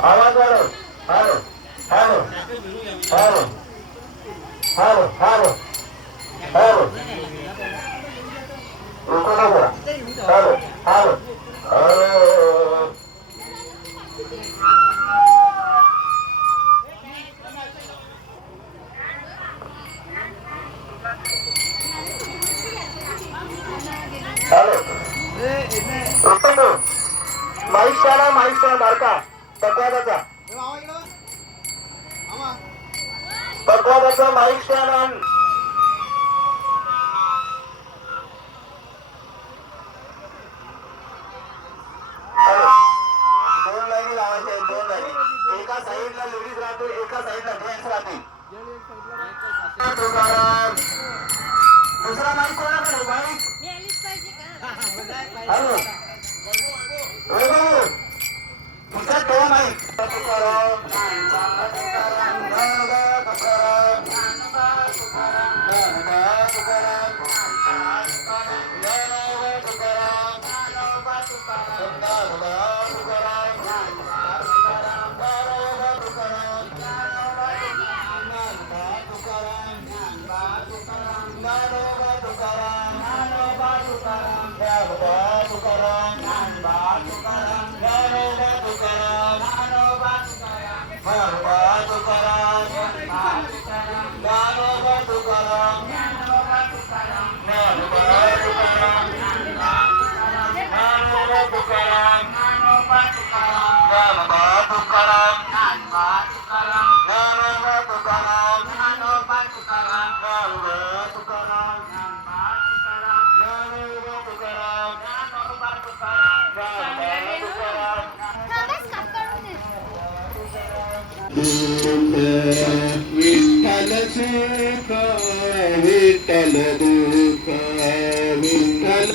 आवाज वाढव. Hello hello hello hello hello hello hello hello hello mike बारका तकवादाचा माईक स्टँड आण. दोन लाईनी लावायच्या आहेत, दोन लाईनी. एका साईडला लेडीज राहते, एका साईडला जेंट्स राहते. दुसरा माईक कोणाकडे माईक? हॅलो तुमचा तो माईक विठ्ठल सुख विठ्ठल दुःख विठ्ठल